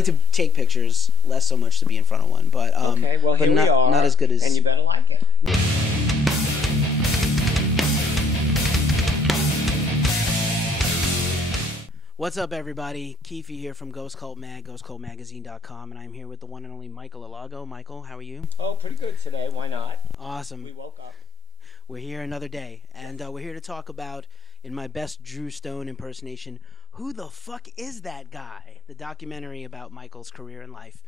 To take pictures, less so much to be in front of one, but okay, well, but here not, we are, not as good as. and you better like it. What's up, everybody? Keefe here from Ghost Cult Mag, ghostcultmagazine.com, and I'm here with the one and only Michael Alago. Michael, how are you? Oh, pretty good today. Why not? Awesome. We woke up. We're here another day, and we're here to talk about, in my best Drew Stone impersonation, Who the Fuck Is That Guy? The documentary about Michael's career and life,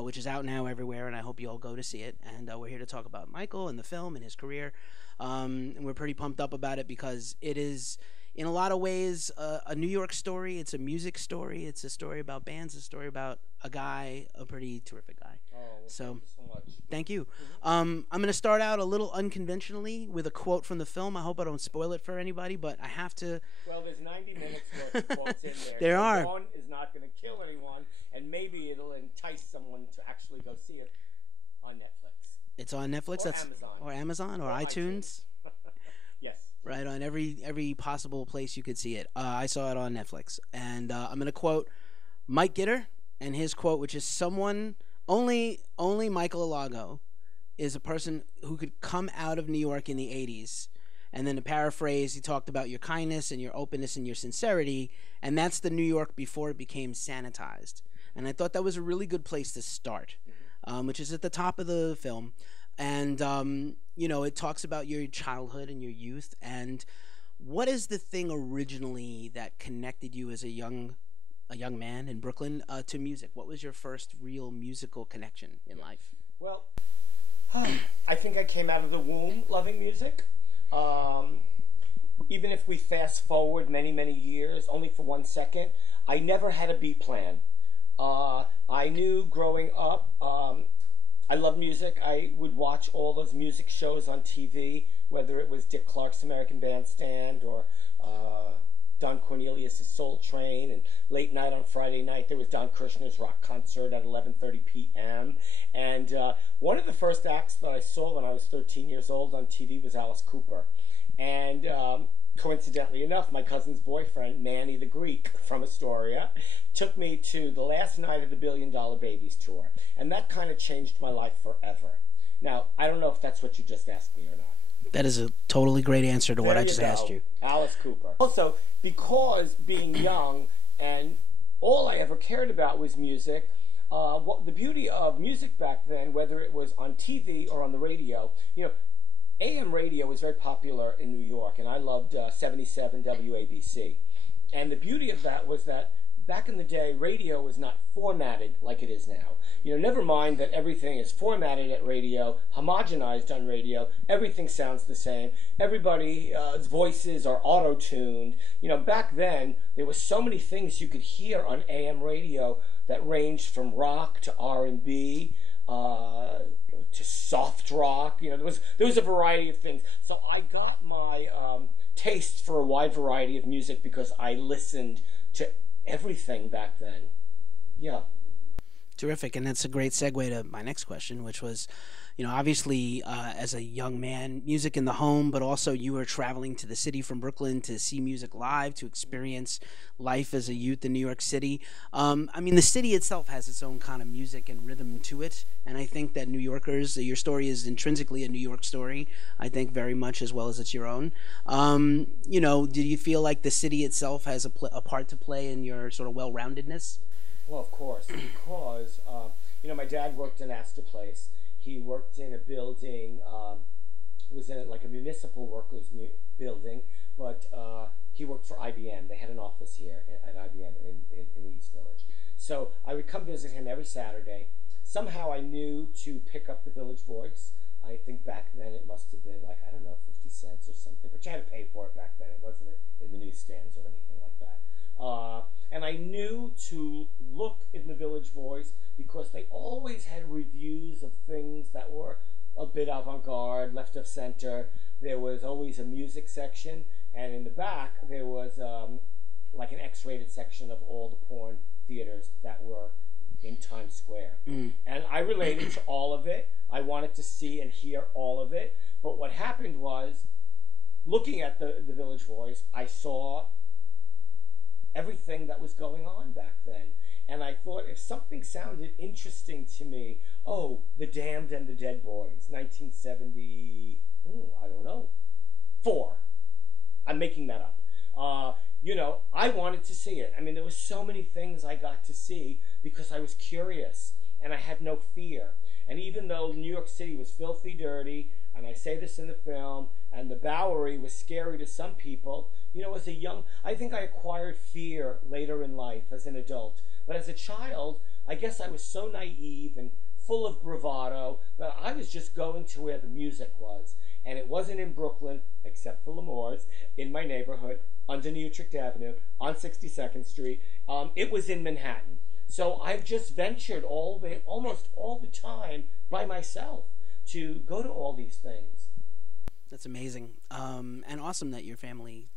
which is out now everywhere, and I hope you all go to see it. And we're here to talk about Michael and the film and his career. And we're pretty pumped up about it because it is, in a lot of ways, a New York story. It's a music story. It's a story about bands, a story about a guy, a pretty terrific guy. Oh, well, So, thank you so much. thank you. I'm going to start out a little unconventionally with a quote from the film. I hope I don't spoil it for anybody, but I have to. Well, there's 90 minutes worth of quotes in there. There so are. One is not going to kill anyone, and maybe it'll entice someone to actually go see it on Netflix. It's on Netflix. Or Amazon. Or Amazon or iTunes. Yes. Right, on every possible place you could see it. I saw it on Netflix, and I'm going to quote Mike Gitter, and his quote, which is someone only Michael Alago is a person who could come out of New York in the 80s. And then to paraphrase, he talked about your kindness and your openness and your sincerity, and that's the New York before it became sanitized. And I thought that was a really good place to start, which is at the top of the film. And, it talks about your childhood and your youth. And what is the thing originally that connected you as a young man in Brooklyn to music? What was your first real musical connection in life? Well, I think I came out of the womb loving music. Even if we fast forward many, many years, only for 1 second, I never had a B plan. I knew growing up, I loved music. I would watch all those music shows on TV, whether it was Dick Clark's American Bandstand or Don Cornelius' Soul Train, and late night on Friday night there was Don Kirshner's rock concert at 11:30 p.m. And one of the first acts that I saw when I was 13 years old on TV was Alice Cooper. And coincidentally enough, my cousin's boyfriend, Manny the Greek from Astoria, took me to the last night of the $1 Billion Babies tour. And that kind of changed my life forever. Now, I don't know if that's what you just asked me or not. That is a totally great answer to what I just asked you. Alice Cooper. Also, because being young and all I ever cared about was music, the beauty of music back then, whether it was on TV or on the radio, AM radio was very popular in New York, and I loved 77 WABC. And the beauty of that was that back in the day, radio was not formatted like it is now. Never mind that everything is formatted at radio, homogenized on radio, everything sounds the same, everybody's voices are auto-tuned. Back then, there were so many things you could hear on AM radio that ranged from rock to R&B, to soft rock. There was a variety of things. So I got my taste for a wide variety of music because I listened to everything back then. Yeah. Terrific, and that's a great segue to my next question, which was, obviously as a young man, music in the home, but also you were traveling to the city from Brooklyn to see music live, to experience life as a youth in New York City. The city itself has its own kind of music and rhythm to it, and I think that New Yorkers, your story is intrinsically a New York story, I think very much as well as it's your own. Do you feel like the city itself has a part to play in your sort of well-roundedness? Well, of course, because, my dad worked in Astor Place. He worked in a building, it was in like a municipal workers building, but he worked for IBM. They had an office here at IBM in the East Village. So I would come visit him every Saturday. Somehow I knew to pick up the Village Voice. I think back then it must have been like, 50 cents or something, but you had to pay for it back then. It wasn't in the newsstands or anything like that. And I knew to look in the Village Voice because they always had reviews of things that were a bit avant-garde, left of center. There was always a music section, and in the back there was like an X-rated section of all the porn theaters that were in Times Square. And I related to all of it. I wanted to see and hear all of it. But what happened was, looking at the Village Voice, I saw everything that was going on back then. And I thought if something sounded interesting to me, oh, The Damned and the Dead Boys, 1970, I don't know, 4. I'm making that up. I wanted to see it. I mean, there were so many things I got to see because I was curious and I had no fear. And even though New York City was filthy dirty, and I say this in the film, and the Bowery was scary to some people, as a young, I think I acquired fear later in life as an adult. But as a child, I guess I was so naive and full of bravado that I was just going to where the music was. And it wasn't in Brooklyn, except for L'Amour's, in my neighborhood, underneath Utrecht Avenue, on 62nd Street. It was in Manhattan. So I've just ventured almost all the time by myself to go to all these things. That's amazing. And awesome that your family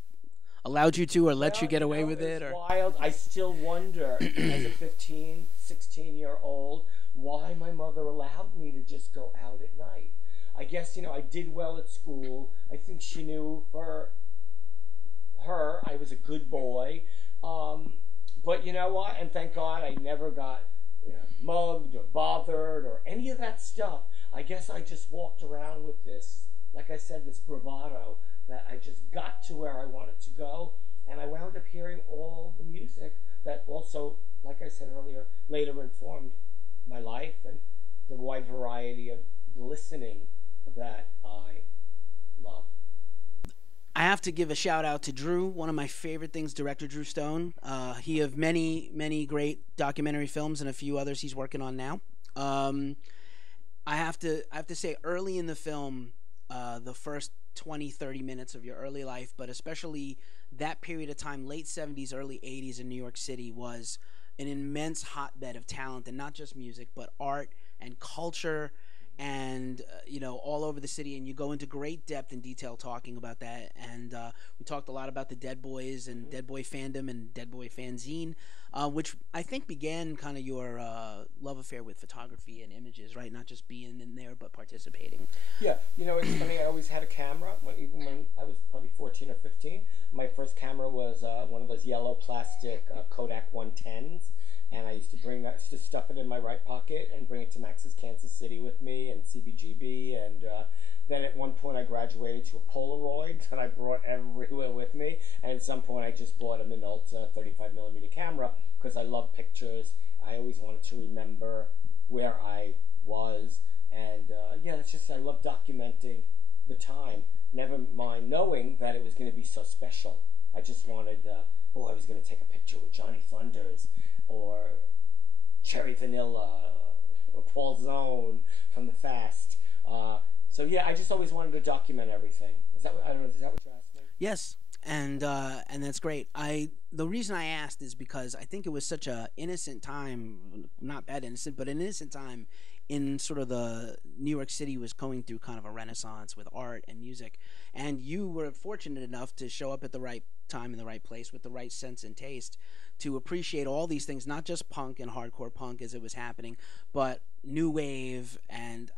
allowed you to or let you get away with it. It's wild. I still wonder, as a 15, 16-year-old, why my mother allowed me to just go out at night. I guess, I did well at school. I think she knew for her I was a good boy. But you know what? And thank God I never got mugged or bothered or any of that stuff. I guess I just walked around with this, like I said, this bravado that I just got to where I wanted to go. And I wound up hearing all the music that also, like I said earlier, later informed my life and the wide variety of listening that I love. I have to give a shout out to Drew, one of my favorite things, director Drew Stone. He of many, many great documentary films and a few others he's working on now. I have to say, early in the film, the first 20, 30 minutes of your early life, but especially that period of time, late 70s, early 80s in New York City, was an immense hotbed of talent, and not just music, but art and culture, and all over the city. And you go into great depth and detail talking about that. And we talked a lot about the Dead Boys and Dead Boy fandom and Dead Boy fanzine, which I think began kind of your love affair with photography and images, right? Not just being in there, but participating. Yeah, it's funny, I always had a camera, even when I was probably 14 or 15. My first camera was one of those yellow plastic Kodak 110s. And I used to stuff it in my right pocket and bring it to Max's Kansas City with me and CBGB. And then at one point I graduated to a Polaroid that I brought everywhere with me. And at some point I just bought a Minolta 35mm camera because I love pictures. I always wanted to remember where I was. And it's just, I love documenting the time. Never mind knowing that it was going to be so special. I just wanted, I was going to take a picture with Johnny Thunders, or Cherry Vanilla, or Paul Zone from The Fast. I just always wanted to document everything. Is that what you're asking? Yes, and that's great. The reason I asked is because I think it was such a innocent time, not that innocent, but an innocent time in sort of the New York City was going through kind of a renaissance with art and music, and you were fortunate enough to show up at the right time in the right place with the right sense and taste to appreciate all these things, not just punk and hardcore punk as it was happening, but new wave and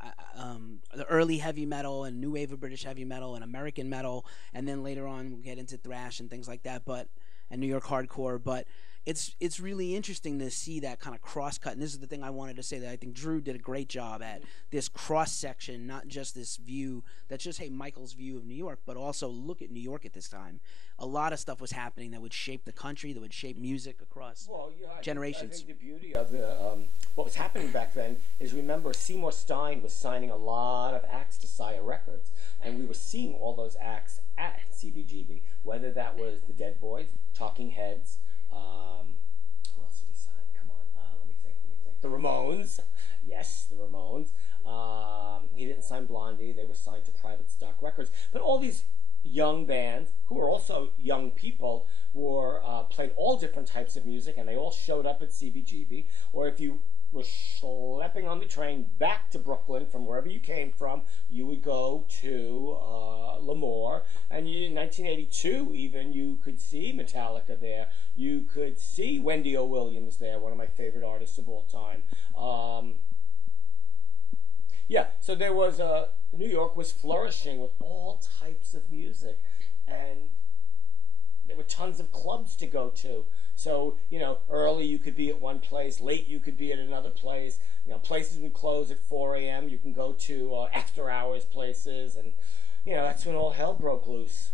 the early heavy metal and new wave of British heavy metal and American metal, and then later on we'll get into thrash and things like that, and New York hardcore. But it's really interesting to see that kind of cross cut. And this is the thing I wanted to say, that I think Drew did a great job at this cross section, not just this view that's just, hey, Michael's view of New York, but also look at New York at this time. A lot of stuff was happening that would shape the country, that would shape music across generations. I think the beauty of what was happening back then is, remember, Seymour Stein was signing a lot of acts to Sire Records, and we were seeing all those acts at CBGB, whether that was the Dead Boys, Talking Heads, who else did he sign? Come on, let me think. The Ramones. Yes, the Ramones. He didn't sign Blondie. They were signed to Private Stock Records. But all these young bands, who were also young people, were played all different types of music, and they all showed up at CBGB. Or if you were schlepping on the train back to Brooklyn from wherever you came from, you would go to L'Amour, and in 1982 even, you could see Metallica there. You could see Wendy O. Williams there, one of my favorite artists of all time. So there was New York was flourishing with all types of music, and there were tons of clubs to go to. So, you know, early you could be at one place, late you could be at another place. You know, places would close at 4 a.m. You can go to after hours places, and, you know, that's when all hell broke loose.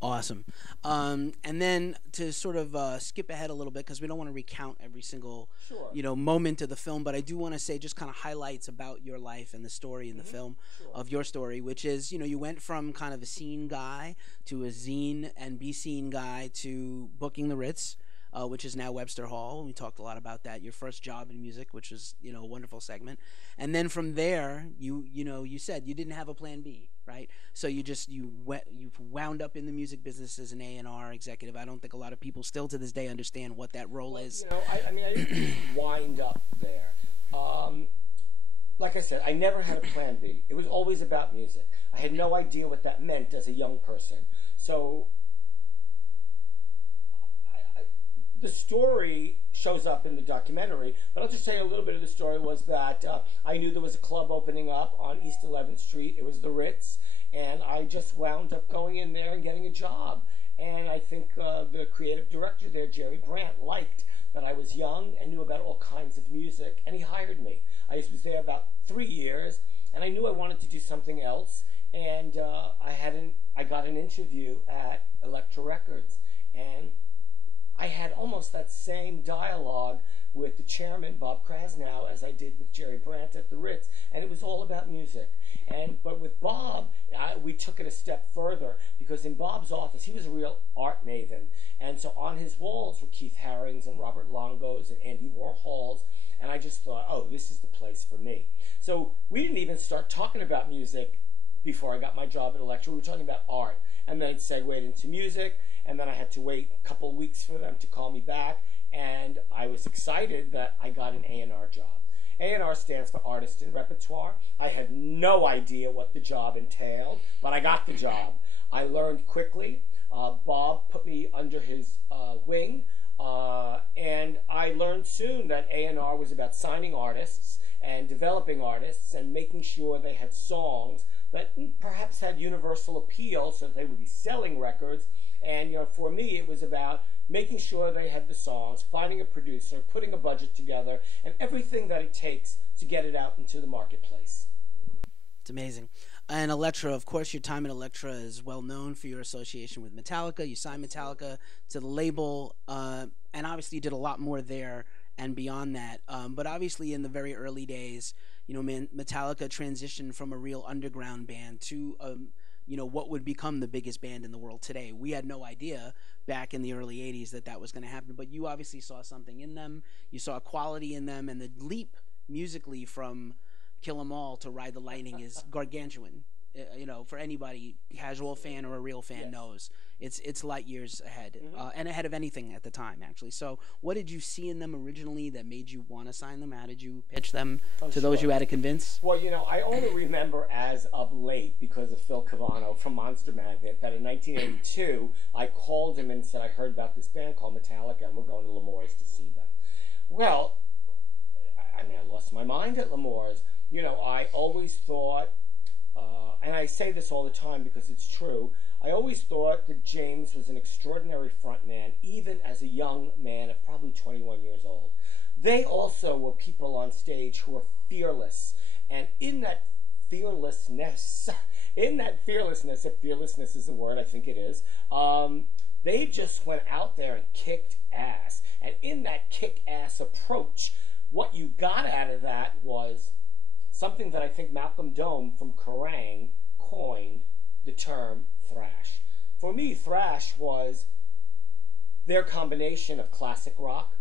Awesome. And then to sort of skip ahead a little bit, because we don't want to recount every single Sure. you know moment of the film, but I do want to say just kind of highlights about your life and the story in the film Sure. of your story, which is, you know, you went from kind of a scene guy to a zine and B scene guy to booking the Ritz, which is now Webster Hall. We talked a lot about that. Your first job in music, which was, you know, a wonderful segment. And then from there, you know, you said you didn't have a plan B, right? So you wound up in the music business as an A&R executive. I don't think a lot of people still to this day understand what that role is. You know, I mean, I didn't wind up there. Like I said, I never had a plan B. It was always about music. I had no idea what that meant as a young person. So the story shows up in the documentary, but I'll just tell you a little bit of the story. Was that I knew there was a club opening up on East 11th Street. It was the Ritz, and I just wound up going in there and getting a job. And I think the creative director there, Jerry Brandt, liked that I was young and knew about all kinds of music, and he hired me. I was there about 3 years, and I knew I wanted to do something else, and I got an interview at Elektra Records, and I had almost that same dialogue with the chairman, Bob Krasnow, as I did with Jerry Brandt at the Ritz, and it was all about music. But with Bob, we took it a step further, because in Bob's office, he was a real art maven, and so on his walls were Keith Haring's and Robert Longo's and Andy Warhol's, and I just thought, oh, this is the place for me. So we didn't even start talking about music before I got my job at Elektra. We were talking about art, and then it segued into music, and then I had to wait a couple of weeks for them to call me back, and I was excited that I got an A&R job. A&R stands for Artist and Repertoire. I had no idea what the job entailed, but I got the job. I learned quickly. Bob put me under his wing, and I learned soon that A&R was about signing artists and developing artists and making sure they had songs that perhaps had universal appeal so that they would be selling records. And, you know, for me, it was about making sure they had the songs, finding a producer, putting a budget together, and everything that it takes to get it out into the marketplace. It's amazing. And Elektra, of course, your time at Elektra is well known for your association with Metallica. You signed Metallica to the label, and obviously you did a lot more there and beyond that. But obviously in the very early days, you know, Metallica transitioned from a real underground band to you know, what would become the biggest band in the world today. We had no idea back in the early 80s that that was going to happen, but you obviously saw something in them. You saw quality in them, and the leap musically from Kill 'Em All to Ride the Lightning is gargantuan. You know, for anybody, casual fan or a real fan knows it's light years ahead, and ahead of anything at the time, actually. So what did you see in them originally that made you want to sign them? How did you pitch them to those you had to convince? Well, you know, I only remember as of late, because of Phil Cavano from Monster Magnet, that in 1982, I called him and said, I heard about this band called Metallica, and we're going to L'Amour's to see them. Well, I mean, I lost my mind at L'Amour's. You know, I always thought, and I say this all the time because it's true, I always thought that James was an extraordinary frontman, even as a young man of probably 21 years old. They also were people on stage who were fearless, and in that fearlessness, if fearlessness is a word, I think it is, they just went out there and kicked ass. And in that kick-ass approach, what you got out of that was something that I think Malcolm Dome from Kerrang coined, the term thrash. For me, thrash was their combination of classic rock,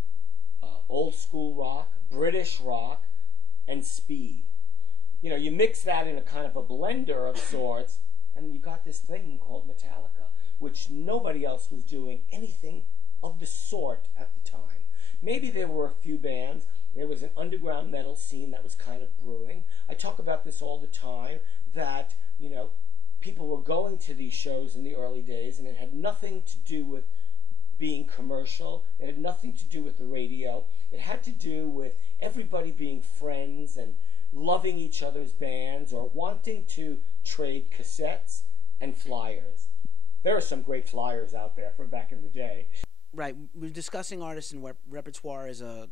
old school rock, British rock, and speed. You know, you mix that in a kind of a blender of sorts, and you got this thing called Metallica, which nobody else was doing anything of the sort at the time. Maybe there were a few bands. There was an underground metal scene that was kind of brewing. I talk about this all the time, that, you know, people were going to these shows in the early days, and it had nothing to do with being commercial. It had nothing to do with the radio. It had to do with everybody being friends and loving each other's bands or wanting to trade cassettes and flyers. there are some great flyers out there from back in the day. Right, we're discussing artists and repertoire as a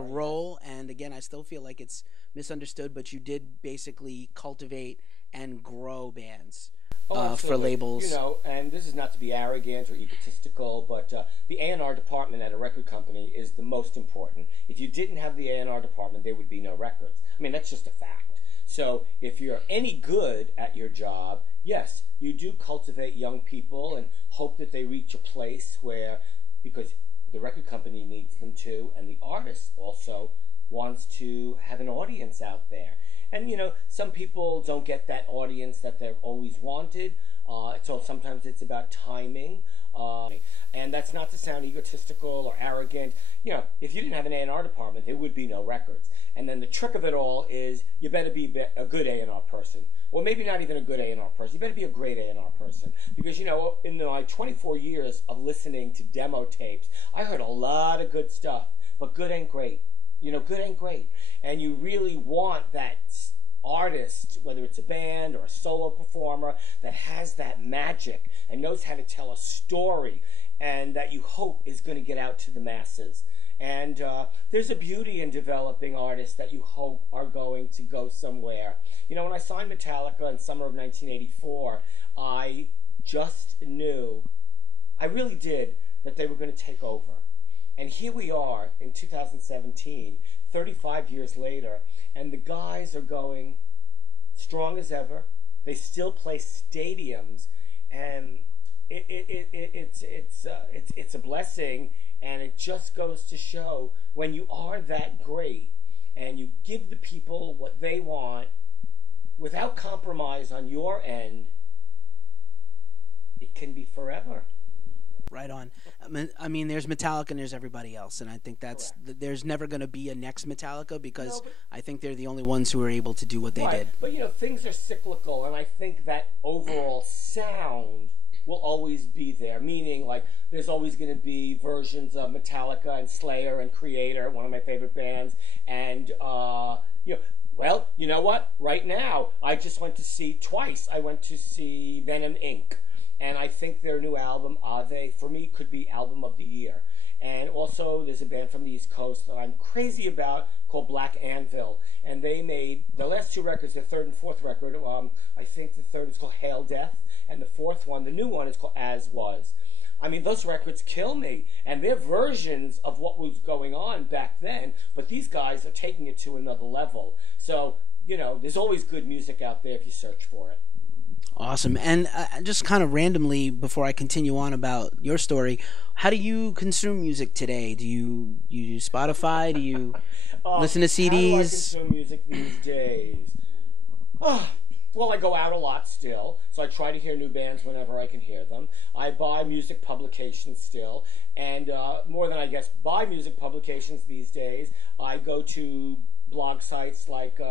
role, and again, I still feel like it's misunderstood. But you did basically cultivate and grow bands for labels. You know, and this is not to be arrogant or egotistical, but the A&R department at a record company is the most important. If you didn't have the A&R department, there would be no records. I mean, that's just a fact. So if you're any good at your job, yes, you do cultivate young people and hope that they reach a place where, because the record company needs them to, and the artist also wants to have an audience out there. And, you know, some people don't get that audience that they've always wanted. So sometimes it's about timing. And that's not to sound egotistical or arrogant. You know, if you didn't have an A&R department, there would be no records. And then the trick of it all is you better be a good A&R person. Or maybe not even a good A&R person. You better be a great A&R person. Because, you know, in my 24 years of listening to demo tapes, I heard a lot of good stuff. But good ain't great. You know, good ain't great. And you really want that artist, whether it's a band or a solo performer, that has that magic and knows how to tell a story and that you hope is going to get out to the masses. And there's a beauty in developing artists that you hope are going to go somewhere. You know, when I signed Metallica in summer of 1984, I just knew, I really did, that they were going to take over. And here we are in 2017, 35 years later, and the guys are going strong as ever. They still play stadiums, and it's a blessing. And it just goes to show, when you are that great and you give the people what they want without compromise on your end, it can be forever. Right on. I mean, there's Metallica and there's everybody else, and I think that's there's never going to be a next Metallica, because I think they're the only ones who are able to do what they did. But, you know, things are cyclical, and I think that overall sound will always be there, meaning, like, there's always going to be versions of Metallica and Slayer and Creator, one of my favorite bands, and, you know, well, you know what? Right now, I just went to see twice. I went to see Venom Inc., and I think their new album, Ave, for me, could be album of the year. And also, there's a band from the East Coast that I'm crazy about called Black Anvil. And they made the last two records, the third and fourth record. I think the third is called Hail Death, and the fourth one, the new one, is called As Was. I mean, those records kill me. And they're versions of what was going on back then, but these guys are taking it to another level. So, you know, there's always good music out there if you search for it. Awesome. And just kind of randomly, before I continue on about your story, how do you consume music today? Do you use Spotify? Do you listen to CDs? How do I consume music these days? Well, I go out a lot still, so I try to hear new bands whenever I can hear them. I buy music publications still, and more than, I guess, buy music publications these days, I go to blog sites like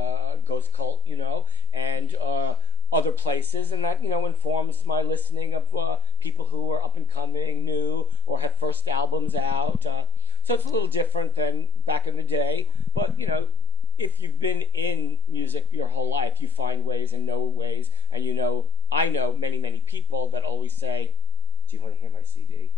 Ghost Cult, you know, and other places, and that, you know, informs my listening of people who are up and coming, new, or have first albums out. So it's a little different than back in the day, but, you know, if you've been in music your whole life, you find ways and know ways, and you know, I know many, many people that always say, do you want to hear my CD?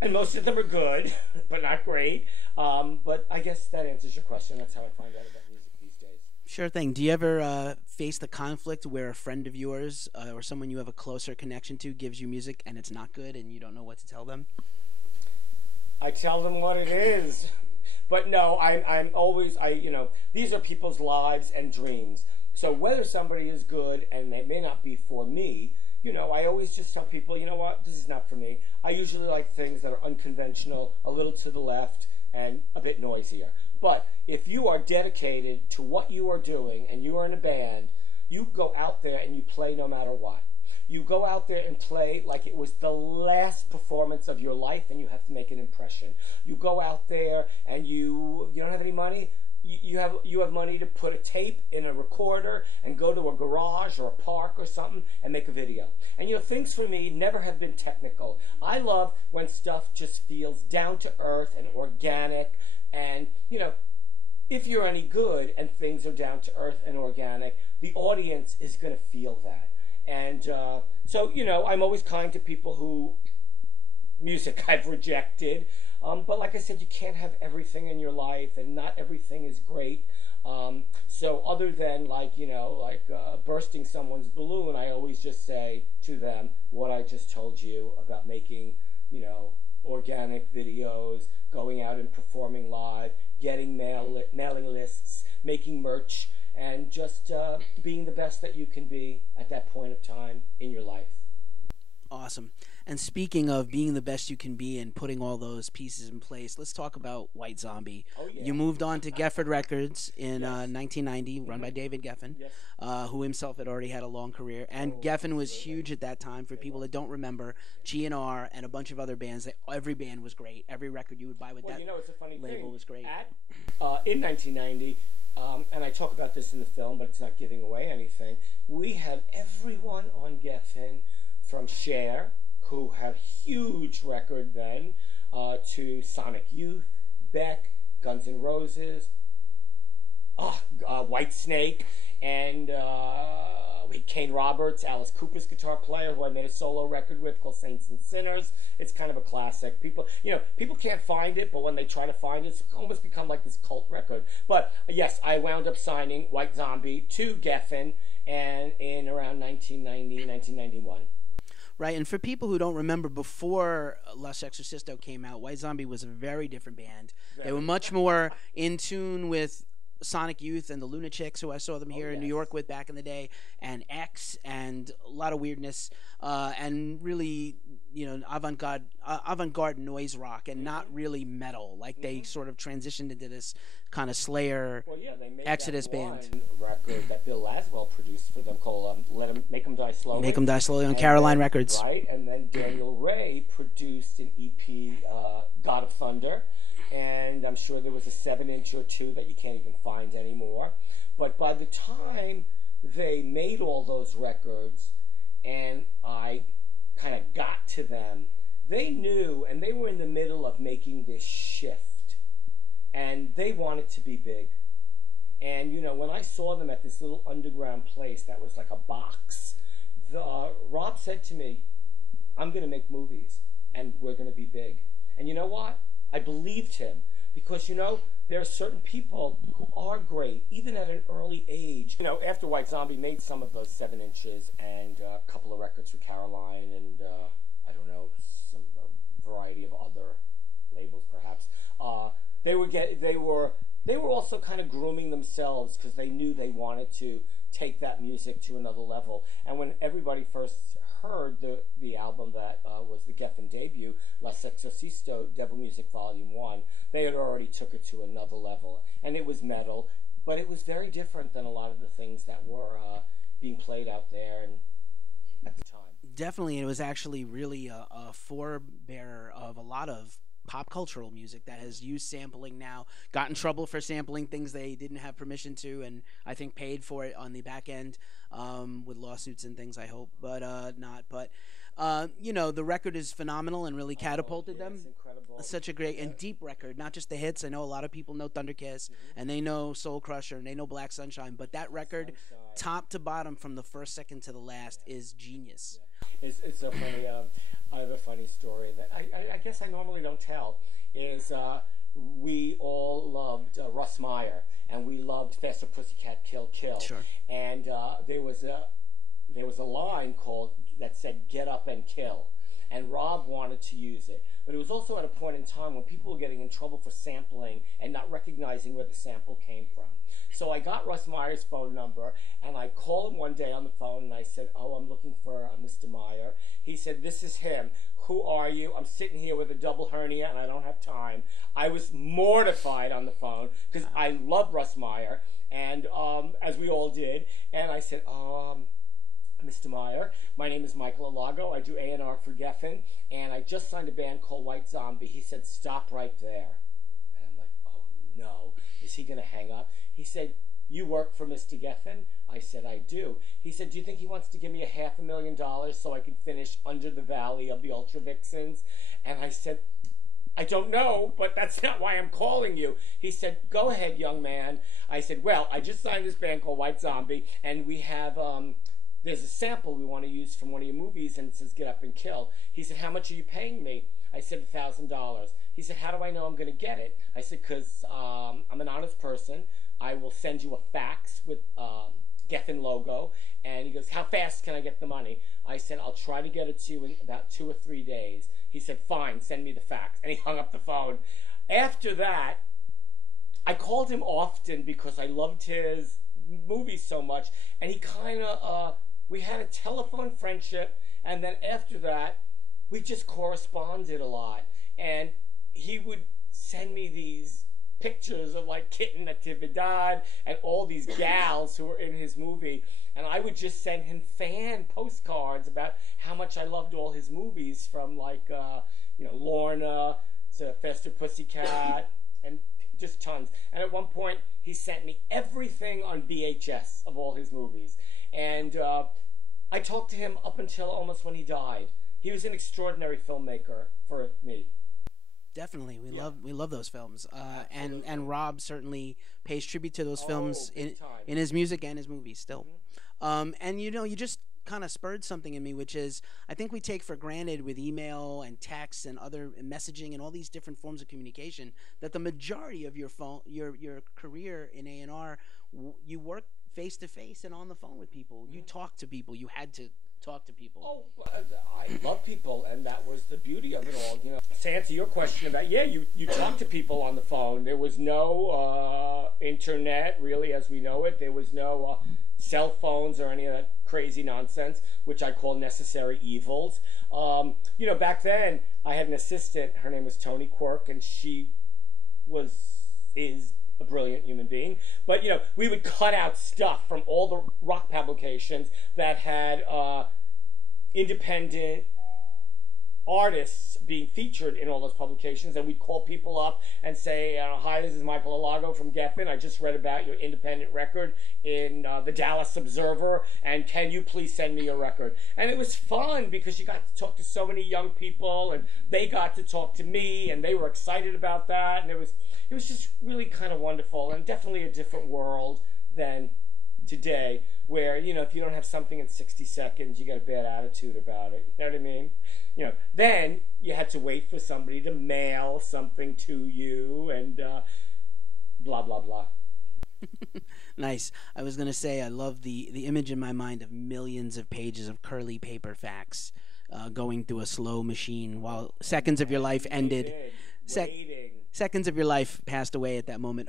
And most of them are good, but not great. But I guess that answers your question. That's how I find out about music these days. Sure thing. Do you ever face the conflict where a friend of yours or someone you have a closer connection to gives you music and it's not good and you don't know what to tell them? I tell them what it is. But no, I'm always, you know, these are people's lives and dreams. So whether somebody is good and they may not be for me, you know, I always just tell people, you know what, this is not for me. I usually like things that are unconventional, a little to the left, and a bit noisier. But if you are dedicated to what you are doing and you are in a band, you go out there and you play no matter what. You go out there and play like it was the last performance of your life, and you have to make an impression. You go out there and you don't have any money. You have money to put a tape in a recorder and go to a garage or a park or something and make a video. And, you know, things for me never have been technical. I love when stuff just feels down to earth and organic. And, you know, if you're any good and things are down to earth and organic, the audience is going to feel that. And so, I'm always kind to people who music I've rejected. But like I said, you can't have everything in your life, and not everything is great. So other than bursting someone's balloon, I always just say to them what I just told you about making, organic videos, going out and performing live, getting mailing lists, making merch, and just being the best that you can be at that point of time in your life. Awesome. And speaking of being the best you can be and putting all those pieces in place, let's talk about White Zombie. Oh, yeah. You moved on to Geffen Records in Yes. 1990, run by David Geffen, Yes. who himself had already had a long career. And Geffen was huge at that time. For people that don't remember, G&R and a bunch of other bands, every band was great. Every record you would buy with that It's a funny label thing. was great. In 1990, and I talk about this in the film, but it's not giving away anything, we have everyone on Geffen, from Cher, who had a huge record then, to Sonic Youth, Beck, Guns N' Roses, White Snake, and we had Kane Roberts, Alice Cooper's guitar player, who I made a solo record with called Saints and Sinners. It's kind of a classic. People can't find it, but when they try to find it, it's almost become like this cult record. But yes, I wound up signing White Zombie to Geffen, and in around 1990, 1991. Right, and for people who don't remember, before Los Exorcisto came out, White Zombie was a very different band. They were much more in tune with Sonic Youth and the Lunatics, who I saw them here in New York with back in the day, and X, and a lot of weirdness, and really, avant-garde noise rock, and not really metal. Like they sort of transitioned into this kind of Slayer, they made Exodus that band. record that Bill Laswell produced for them called Make 'Em Die Slowly. Make 'Em Die Slowly on And Caroline then, Records. Right, and then Daniel Ray produced an EP, God of Thunder, and I'm sure there was a 7-inch or 2 that you can't even find anymore. But by the time they made all those records and I kind of got to them, they knew, and they were in the middle of making this shift, and they wanted to be big. And when I saw them at this little underground place that was like a box, Rob said to me, I'm going to make movies and we're going to be big. And you know what? I believed him, because there are certain people who are great even at an early age. After White Zombie made some of those 7 inches and a couple of records for Caroline and I don't know, some variety of other labels perhaps, they were also kind of grooming themselves, because they knew they wanted to take that music to another level. And when everybody first heard the album that was the Geffen debut, Los Exorcisto, Devil Music Volume 1, they had already took it to another level. And it was metal, but it was very different than a lot of the things that were being played out there and at the time. Definitely, it was actually really a forebearer of a lot of pop cultural music that has used sampling now, got in trouble for sampling things they didn't have permission to, and I think paid for it on the back end with lawsuits and things, I hope, but not. But, the record is phenomenal and really catapulted them. It's incredible. Such a great and deep record, not just the hits. I know a lot of people know Thunderkiss, and they know Soul Crusher, and they know Black Sunshine, but that record, top to bottom, from the first second to the last, is genius. It's so funny. I have a funny story that I guess I normally don't tell. Is we all loved Russ Meyer, and we loved Faster Pussycat Kill Kill. Sure. And there was a line that said "Get Up and Kill," and Rob wanted to use it. But it was also at a point in time when people were getting in trouble for sampling and not recognizing where the sample came from. So I got Russ Meyer's phone number, and I called him one day on the phone, and I said, I'm looking for Mr. Meyer. He said, this is him. Who are you? I'm sitting here with a double hernia, and I don't have time. I was mortified on the phone, because I love Russ Meyer, and as we all did. And I said, Mr. Meyer, my name is Michael Alago. I do A&R for Geffen, and I just signed a band called White Zombie. He said, stop right there. And I'm like, oh, no. Is he going to hang up? He said, you work for Mr. Geffen? I said, I do. He said, do you think he wants to give me $500,000 so I can finish Under the Valley of the Ultra Vixens? And I said, I don't know, but that's not why I'm calling you. He said, go ahead, young man. I said, well, I just signed this band called White Zombie, and we have there's a sample we want to use from one of your movies, and it says Get Up and Kill. He said, how much are you paying me? I said, $1,000. He said, how do I know I'm going to get it? I said, because I'm an honest person. I will send you a fax with Geffen logo. And he goes, how fast can I get the money? I said, I'll try to get it to you in about 2 or 3 days. He said, fine, send me the fax. And he hung up the phone. After that, I called him often because I loved his movies so much. And he kind of, we had a telephone friendship. And then after that, we just corresponded a lot. And he would send me these pictures of like Kitten Natividad and all these gals who were in his movie, and I would just send him fan postcards about how much I loved all his movies, from like Lorna to Faster Pussycat and just tons. And at one point he sent me everything on VHS of all his movies, and I talked to him up until almost when he died. He was an extraordinary filmmaker for me. Definitely, we love those films, and Rob certainly pays tribute to those films in his music and his movies still. And you just kind of spurred something in me, which is I think we take for granted with email and text and other messaging and all these different forms of communication that the majority of your career in A&R, you work face to face and on the phone with people. You talk to people. You had to talk to people. Oh, I love people, and that was the beauty of it all. To answer your question about, you talk to people on the phone. There was no internet really as we know it. There was no cell phones or any of that crazy nonsense, which I call necessary evils. Back then I had an assistant. Her name was Toni Quirk, and she is a brilliant human being. But we would cut out stuff from all the rock publications that had independent artists being featured in all those publications, and we'd call people up and say, hi, this is Michael Alago from Geffen. I just read about your independent record in the Dallas Observer, and can you please send me your record? And it was fun because you got to talk to so many young people, and they got to talk to me, and they were excited about that, and it was just really kind of wonderful, and definitely a different world than today, where if you don't have something in 60 seconds, you got a bad attitude about it. You know what I mean? Then you had to wait for somebody to mail something to you, and blah blah blah. Nice. I was gonna say I love the image in my mind of millions of pages of curly paper fax going through a slow machine while seconds of your life ended. Seconds of your life passed away at that moment.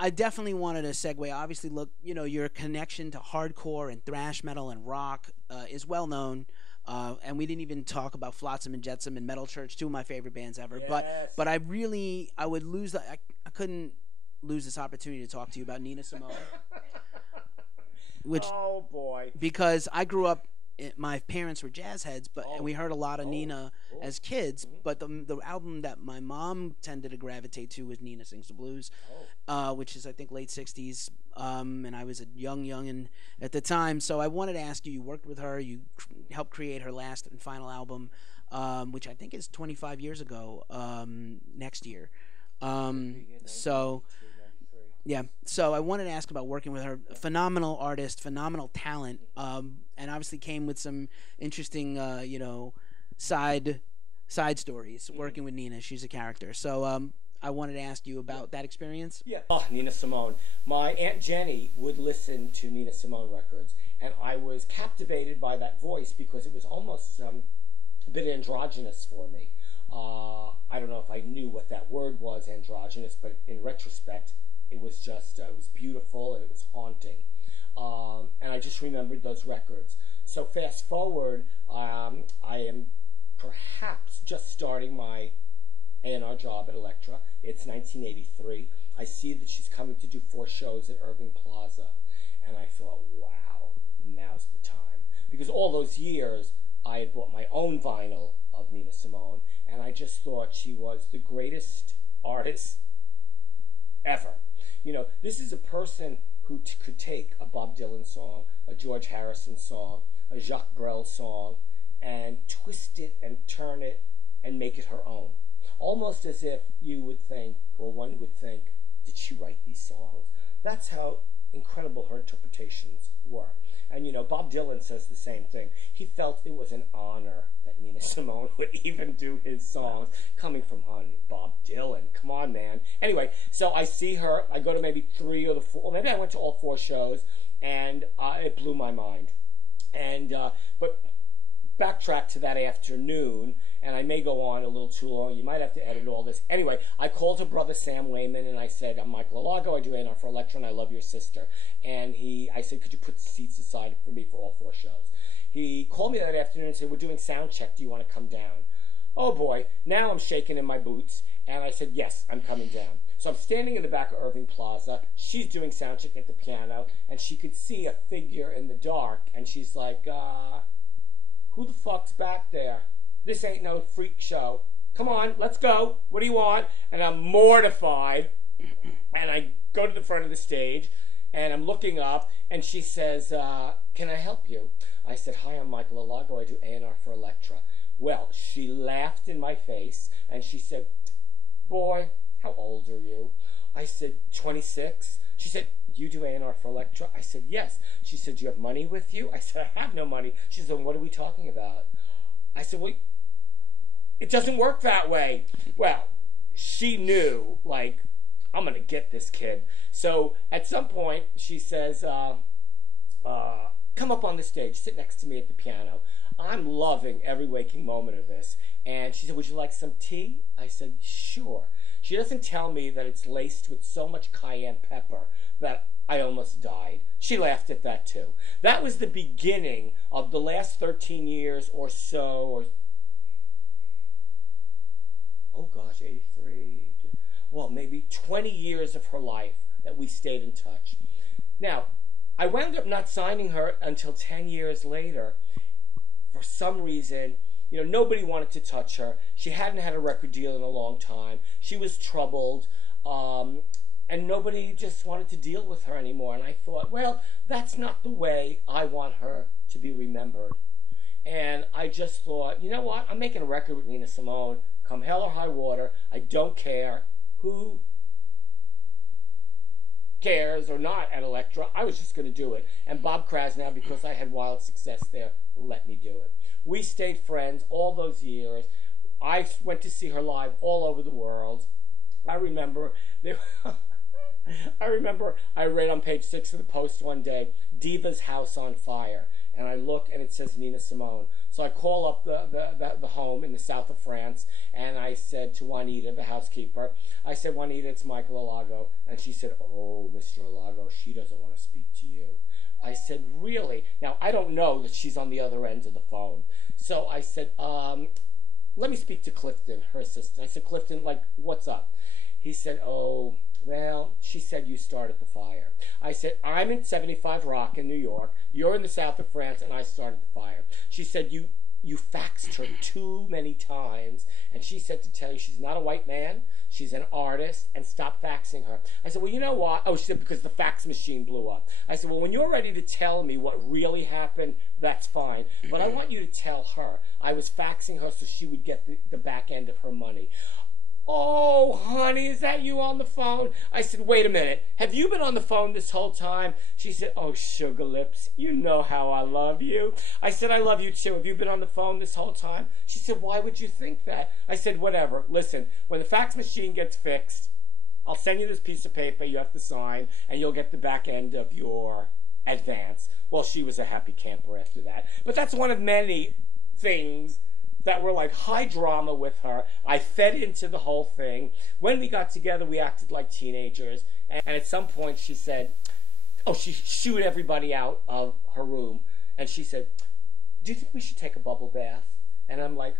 I definitely wanted to segue. Obviously, look, your connection to hardcore and thrash metal and rock is well known. And we didn't even talk about Flotsam and Jetsam and Metal Church, two of my favorite bands ever. Yes. But I would lose that. I couldn't lose this opportunity to talk to you about Nina Simone. Oh boy! Because I grew up. My parents were jazz heads, and we heard a lot of Nina as kids. But the album that my mom tended to gravitate to was Nina Sings the Blues, which is I think late '60s, and I was a youngin' at the time. So I wanted to ask you. You worked with her. You helped create her last and final album, which I think is 25 years ago next year. Yeah, so I wanted to ask about working with her. Phenomenal artist, phenomenal talent, and obviously came with some interesting, side stories working with Nina. She's a character. So I wanted to ask you about that experience. Yeah. Oh, Nina Simone. My Aunt Jenny would listen to Nina Simone records, and I was captivated by that voice because it was almost a bit androgynous for me. I don't know if I knew what that word was, androgynous, but in retrospect, it was just, it was beautiful and it was haunting. And I just remembered those records. So fast forward, I am perhaps just starting my A&R job at Elektra. It's 1983. I see that she's coming to do 4 shows at Irving Plaza. And I thought, wow, now's the time. Because all those years, I had bought my own vinyl of Nina Simone, and I just thought she was the greatest artist ever. This is a person who could take a Bob Dylan song, a George Harrison song, a Jacques Brel song, and twist it and turn it and make it her own. Almost as if you would think, or one would think, did she write these songs? That's how incredible her interpretations were. And, you know, Bob Dylan says the same thing. He felt it was an honor that Nina Simone would even do his songs, coming from Bob Dylan. Come on, man. Anyway, so I see her. I go to maybe 3 or 4, maybe I went to all 4 shows, and it blew my mind. And but backtrack to that afternoon, and I may go on a little too long. You might have to edit all this. Anyway, I called her brother Sam Wayman, and I said, I'm Michael Alago. I do A&R for Elektra, and I love your sister. And I said, could you put seats aside for me for all 4 shows? He called me that afternoon and said, we're doing sound check. Do you want to come down? Oh, boy. Now I'm shaking in my boots. And I said, yes, I'm coming down. So I'm standing in the back of Irving Plaza. She's doing sound check at the piano, and she could see a figure in the dark. And she's like, who the fuck's back there? This ain't no freak show. Come on, let's go. What do you want? And I'm mortified. And I go to the front of the stage, and I'm looking up, and she says, can I help you? I said, hi, I'm Michael Alago. I do A&R for Elektra. Well, she laughed in my face, and she said, boy, how old are you? I said, 26. She said, you do A&R for Elektra? I said, yes. She said, do you have money with you? I said, I have no money. She said, what are we talking about? I said, well, it doesn't work that way. Well, she knew, like, I'm going to get this kid. So at some point, she says, come up on the stage, sit next to me at the piano. I'm loving every waking moment of this. And she said, would you like some tea? I said, sure. She doesn't tell me that it's laced with so much cayenne pepper that I almost died. She laughed at that too. That was the beginning of the last 13 years or so, or oh gosh, 83, well, maybe 20 years of her life that we stayed in touch. Now, I wound up not signing her until 10 years later. For some reason, you know, nobody wanted to touch her. She hadn't had a record deal in a long time. She was troubled, and nobody just wanted to deal with her anymore. And I thought, well, that's not the way I want her to be remembered. And I just thought, you know what? I'm making a record with Nina Simone. Come hell or high water, I don't care who cares or not at Elektra. I was just going to do it. And Bob Krasnow, because I had wild success there, let me do it. We stayed friends all those years. I went to see her live all over the world. I remember I read on page 6 of the Post one day, Diva's house on fire. And I look, and it says Nina Simone. So I call up the home in the south of France, and I said to Juanita, the housekeeper, I said, Juanita, it's Michael Alago. And she said, oh, Mr. Alago, she doesn't want to speak to you. I said, really? Now, I don't know that she's on the other end of the phone. So I said, let me speak to Clifton, her assistant. I said, Clifton, like, what's up? He said, oh, well, she said you started the fire. I said, I'm in 75 Rock in New York. You're in the south of France, and I started the fire. She said, you faxed her too many times. And she said to tell you she's not a white man. She's an artist, and stop faxing her. I said, well, you know what? Oh, she said, because the fax machine blew up. I said, well, when you're ready to tell me what really happened, that's fine. But I want you to tell her I was faxing her so she would get the back end of her money. Oh, honey, is that you on the phone? I said, wait a minute. Have you been on the phone this whole time? She said, oh, sugar lips, you know how I love you. I said, I love you too. Have you been on the phone this whole time? She said, why would you think that? I said, whatever. Listen, when the fax machine gets fixed, I'll send you this piece of paper you have to sign, and you'll get the back end of your advance. Well, she was a happy camper after that. But that's one of many things that were like high drama with her. I fed into the whole thing. When we got together, we acted like teenagers. And at some point, she said, oh, she shooed everybody out of her room. And she said, do you think we should take a bubble bath? And I'm like,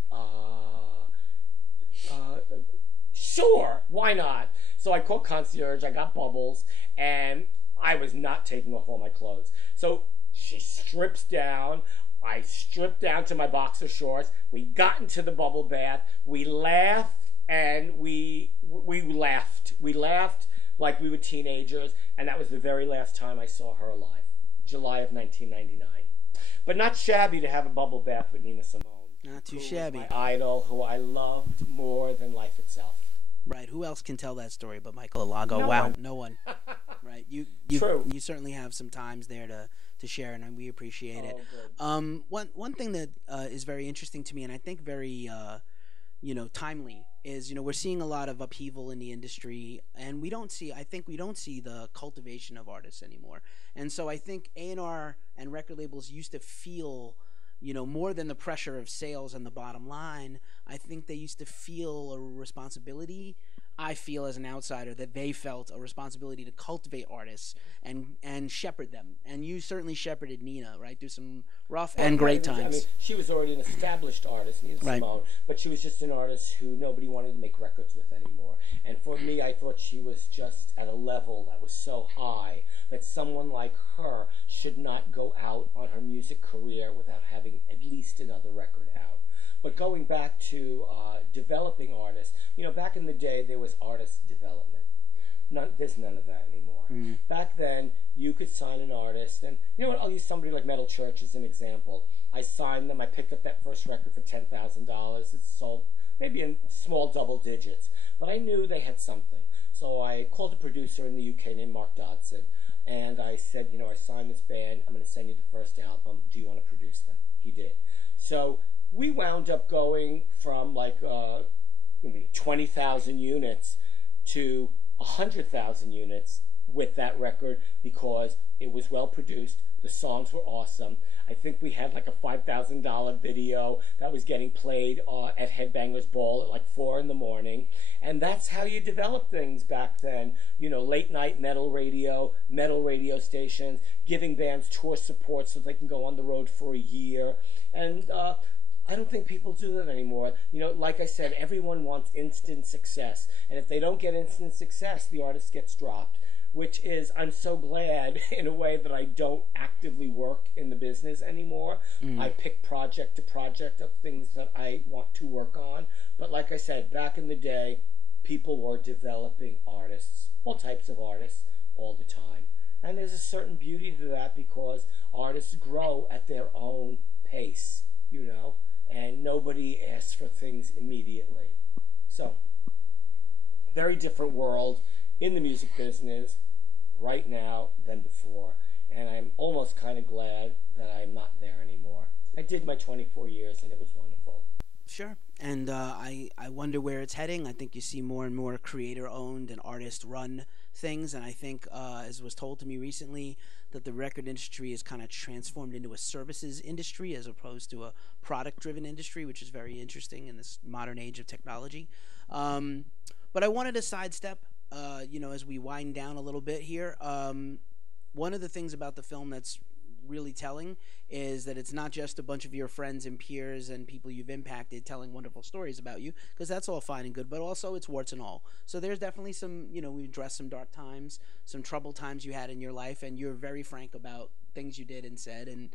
sure, why not? So I called concierge, I got bubbles, and I was not taking off all my clothes. So she strips down. I stripped down to my boxer shorts. We got into the bubble bath. We laughed, and we laughed. We laughed like we were teenagers, and that was the very last time I saw her alive, July of 1999. But not shabby to have a bubble bath with Nina Simone. Not too shabby. My idol, who I loved more than life itself. Right. Who else can tell that story but Michael Alago? No Wow. one. No one. Right. Right. True. You certainly have some times there to share, and we appreciate it. Good. One thing that is very interesting to me, and I think very timely, is we're seeing a lot of upheaval in the industry, and I think we don't see the cultivation of artists anymore. And so I think A&R and record labels used to feel, more than the pressure of sales and the bottom line. I think they used to feel a responsibility. I feel as an outsider that they felt a responsibility to cultivate artists and shepherd them. And you certainly shepherded Nina, right, through some rough and great times. I mean, she was already an established artist, Nina Simone, but she was just an artist who nobody wanted to make records with anymore. And for me, I thought she was just at a level that was so high that someone like her should not go out on her music career without having at least another record out. But going back to developing artists, back in the day there was artist development. There's none of that anymore. Mm-hmm. Back then, you could sign an artist, and what? I'll use somebody like Metal Church as an example. I signed them. I picked up that first record for $10,000. It sold maybe in small double digits, but I knew they had something. So I called a producer in the UK named Mark Dodson, and I said, I signed this band. I'm going to send you the first album. Do you want to produce them? He did. So we wound up going from like 20,000 units to 100,000 units with that record because it was well produced. The songs were awesome. I think we had like a $5,000 video that was getting played at Headbangers Ball at like 4 in the morning. And that's how you develop things back then. Late night metal radio stations, giving bands tour support so they can go on the road for a year. And I don't think people do that anymore. Like I said, everyone wants instant success. And if they don't get instant success, the artist gets dropped. Which is, I'm so glad in a way that I don't actively work in the business anymore. I pick project to project of things that I want to work on. But like I said, back in the day, people were developing artists, all types of artists, all the time. And there's a certain beauty to that because artists grow at their own pace, and nobody asks for things immediately. So, very different world in the music business right now than before, and I'm almost kind of glad that I'm not there anymore. I did my 24 years and it was wonderful. Sure. And I wonder where it's heading. I think you see more and more creator-owned and artist-run things, and I think, as was told to me recently, that the record industry is kind of transformed into a services industry as opposed to a product-driven industry, which is very interesting in this modern age of technology. But I wanted to sidestep as we wind down a little bit here. One of the things about the film that's really telling is that it's not just a bunch of your friends and peers and people you've impacted telling wonderful stories about you, because that's all fine and good, but also it's warts and all. So there's definitely some, we addressed some dark times, some troubled times you had in your life, and you're very frank about things you did and said, and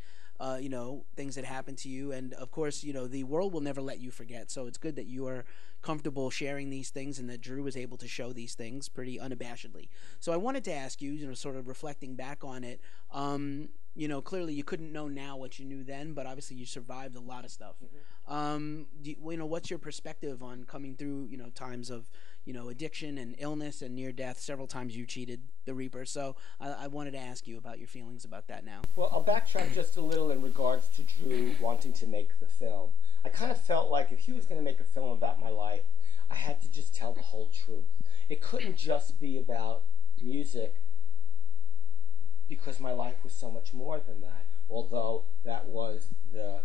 things that happened to you. And of course, the world will never let you forget. So it's good that you are comfortable sharing these things and that Drew was able to show these things pretty unabashedly. So I wanted to ask you, sort of reflecting back on it, clearly you couldn't know now what you knew then, but obviously you survived a lot of stuff. What's your perspective on coming through, times of, addiction and illness and near death? Several times you cheated the Reaper. So I wanted to ask you about your feelings about that now. Well, I'll backtrack just a little in regards to Drew wanting to make the film. I kind of felt like if he was going to make a film about my life, I had to just tell the whole truth. It couldn't just be about music, because my life was so much more than that. Although that was the,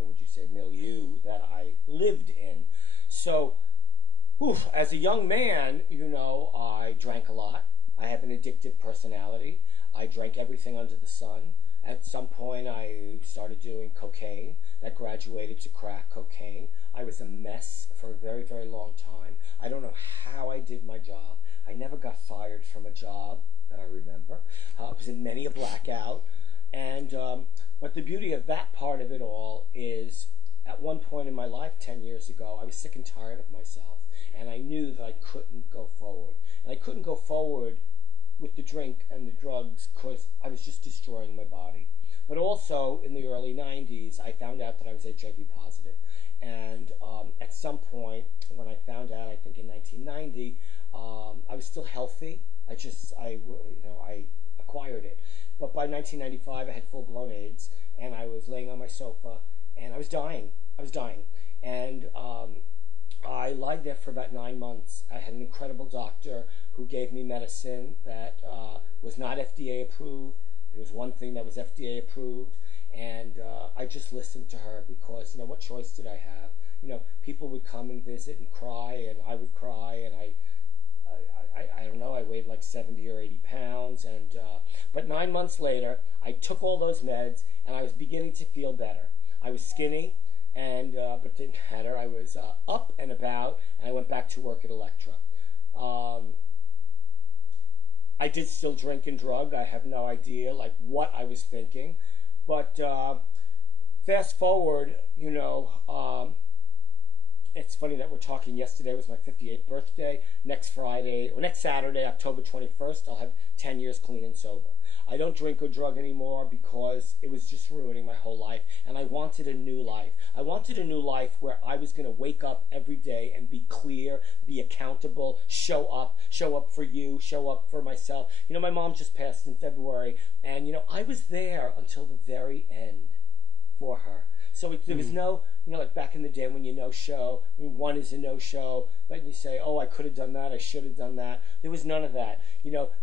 would you say, milieu that I lived in. So, as a young man, I drank a lot. I have an addictive personality. I drank everything under the sun. At some point, I started doing cocaine. That graduated to crack cocaine. I was a mess for a very, very long time. I don't know how I did my job. I never got fired from a job that I remember. I was in many a blackout. And but the beauty of that part of it all is, at one point in my life 10 years ago, I was sick and tired of myself. And I knew that I couldn't go forward. And I couldn't go forward with the drink and the drugs because I was just destroying my body. But also, in the early 90s, I found out that I was HIV positive. And at some point, when I found out, I think in 1990, I was still healthy. I acquired it. But by 1995, I had full-blown AIDS, and I was laying on my sofa, and I was dying. And I lied there for about 9 months. I had an incredible doctor who gave me medicine that was not FDA approved. There was one thing that was FDA approved, and I just listened to her because, what choice did I have? People would come and visit and cry, and I would cry, and I don't know, I weighed like 70 or 80 pounds, and but 9 months later, I took all those meds, and I was beginning to feel better. I was skinny, and but it didn't matter. I was up and about, and I went back to work at Electra. I did still drink and drug. I have no idea what I was thinking, but fast forward, it's funny that we're talking. Yesterday was my 58th birthday. Next Saturday, October 21st, I'll have 10 years clean and sober. I don't drink or drug anymore because it was just ruining my whole life, and I wanted a new life. I wanted a new life where I was going to wake up every day and be clear, be accountable, show up for you, show up for myself. My mom just passed in February, and I was there until the very end for her. So there was no, like back in the day when no-show, one is a no-show, but you say, oh, I could have done that, I should have done that. There was none of that.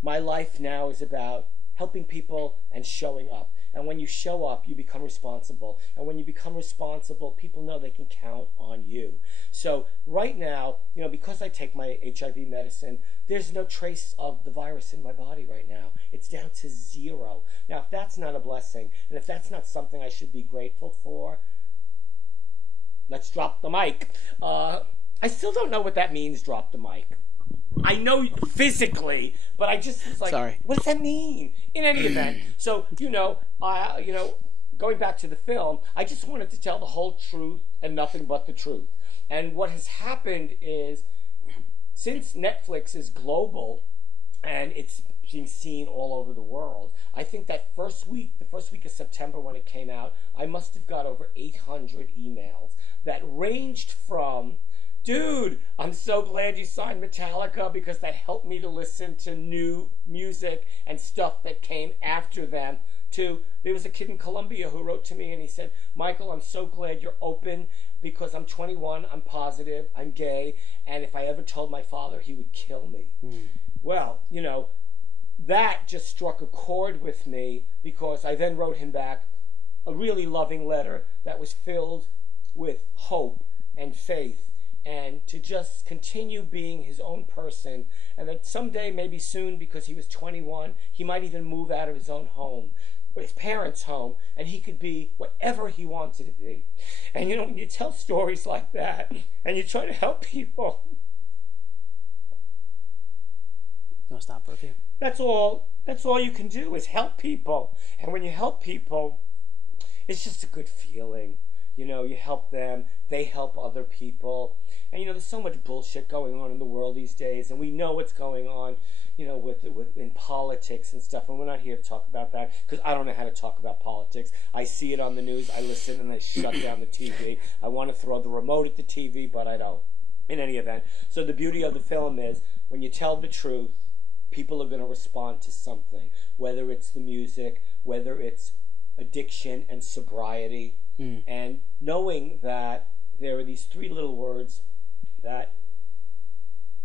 My life now is about helping people and showing up. And when you show up, you become responsible. And when you become responsible, people know they can count on you. So right now, because I take my HIV medicine, there's no trace of the virus in my body right now. It's down to 0. Now, if that's not a blessing, and if that's not something I should be grateful for, let's drop the mic. I still don't know what that means, drop the mic. I know physically, but I just was like, sorry. What does that mean? In any event, so going back to the film, I just wanted to tell the whole truth and nothing but the truth. And what has happened is, since Netflix is global and it's being seen all over the world, I think that the first week of September when it came out, I must have got over 800 emails that ranged from, dude, I'm so glad you signed Metallica because that helped me to listen to new music and stuff that came after them, to, there was a kid in Colombia who wrote to me and he said, Michael, I'm so glad you're open because I'm 21, I'm positive, I'm gay, and if I ever told my father, he would kill me. Well, that just struck a chord with me because I then wrote him back a really loving letter that was filled with hope and faith, and to just continue being his own person, and that someday, maybe soon, because he was 21, he might even move out of his own home, his parents' home, and he could be whatever he wanted to be. And when you tell stories like that, and you try to help people, No, stop both of you. That's all you can do is help people. And when you help people, it's just a good feeling. You help them, they help other people. And there's so much bullshit going on in the world these days, and we know what's going on, in politics and stuff. And we're not here to talk about that because I don't know how to talk about politics. I see it on the news, I listen, and I shut down the TV. I want to throw the remote at the TV, but I don't. In any event, so the beauty of the film is when you tell the truth, people are going to respond to something, whether it's the music, whether it's addiction and sobriety, and knowing that there are these 3 little words that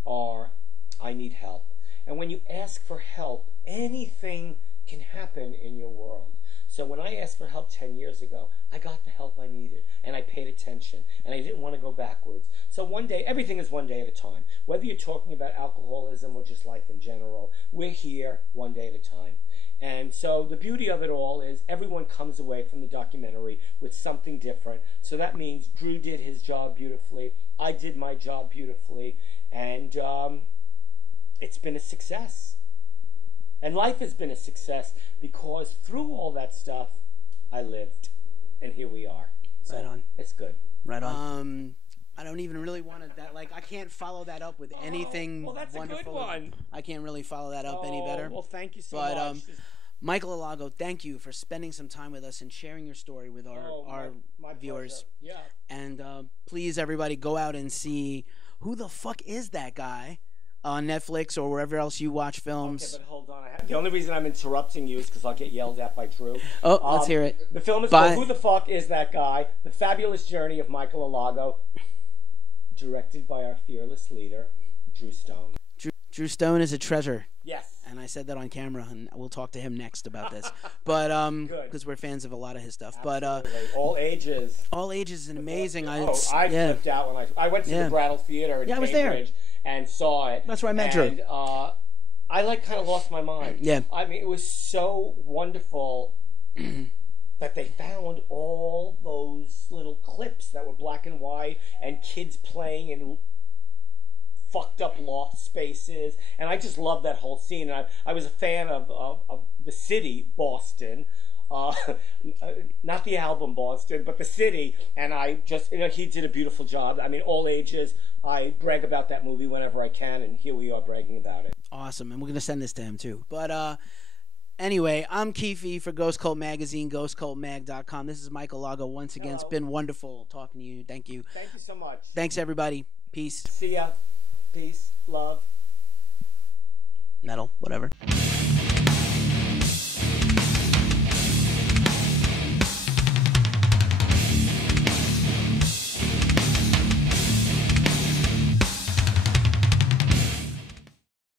are, I need help. And when you ask for help, anything can happen in your world. So when I asked for help 10 years ago, I got the help I needed, and I paid attention, and I didn't want to go backwards. So one day, everything is one day at a time. Whether you're talking about alcoholism or just life in general, we're here one day at a time. And so the beauty of it all is everyone comes away from the documentary with something different. So that means Drew did his job beautifully, I did my job beautifully, and it's been a success. And life has been a success because through all that stuff, I lived. And here we are. So right on. It's good. Right on. I don't even really want to, I can't follow that up with anything well, that's wonderful. A good one. I can't really follow that up any better. Well, thank you so much. Michael Alago, thank you for spending some time with us and sharing your story with our my viewers. Pleasure. Yeah. And please, everybody, go out and see who the fuck is that guy. on Netflix or wherever else you watch films. Okay, but hold on. The only reason I'm interrupting you is because I'll get yelled at by Drew. Oh, let's hear it. The film is called Who the Fuck Is That Guy? The Fabulous Journey of Michael Alago, directed by our fearless leader, Drew Stone. Drew Stone is a treasure. Yes. And I said that on camera, and we'll talk to him next about this. But because we're fans of a lot of his stuff. Absolutely. But all ages. All ages is an amazing. I flipped out when I went to the Brattle Theater in Cambridge I was there and saw it. That's where I met Drew. And I kind of lost my mind. Yeah. I mean, it was so wonderful that they found all those little clips that were black and white and kids playing in fucked up loft spaces, and I just loved that whole scene. And I was a fan of the city Boston, not the album Boston, but the city. And I just, he did a beautiful job. I mean, all ages. I brag about that movie whenever I can, and here we are bragging about it. Awesome, and we're gonna send this to him too. But anyway, I'm Keefe for Ghost Cult Magazine, ghostcultmag.com. This is Michael Lago once again. Hello. It's been wonderful talking to you. Thank you. Thank you so much. Thanks everybody. Peace. See ya. Peace, love, metal, whatever.